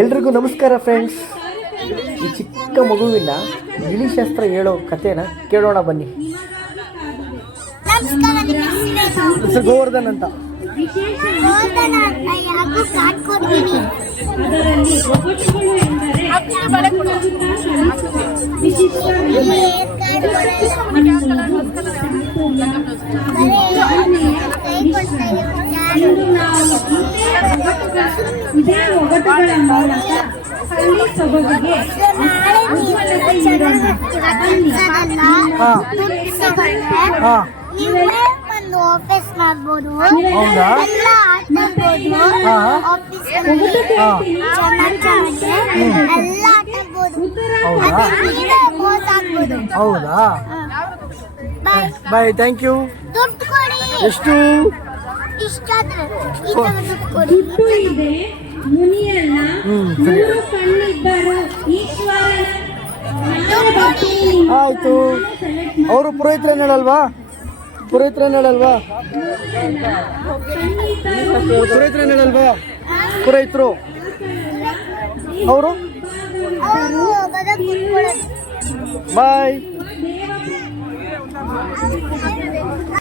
ಎಲ್ರಿಗೂ ನಮಸ್ಕಾರ ಫ್ರೆಂಡ್ಸ್. ಈ ಚಿಕ್ಕ ಮಗುವಿನ ಗಿಳಿಶಾಸ್ತ್ರ ಹೇಳೋ ಕಥೆನ ಕೇಳೋಣ ಬನ್ನಿ. ಹೆಸರು ಗೋವರ್ಧನ್ ಅಂತ. ಇದೇ ಒಗಟುಗಳ ಮೂಲಕ ಹಳ್ಳಿ ಸೊಬಗಿಗೆ ಆಫೀಸ್ ಮಾಡ್ಬೋದು, ಹೌದಾ? ಬಾಯ್, ಥ್ಯಾಂಕ್ ಯು. ಎಷ್ಟು ದುಡ್ಡು ಇದೆ ಮುನಿಯಲ್ಲ, ಮೂರು ಕಣ್ಣಿಬ್ಬರು ಈಶ್ವರನ. ಆಯ್ತು. ಅವರು ಪುರೋಹಿತರೇನು ಹೇಳಲ್ವಾ? ಪುರೋಹಿತರೇನು ಹೇಳಲ್ವಾ? ಪುರೋಹಿತರು ಅವರು. ಬಾಯ್.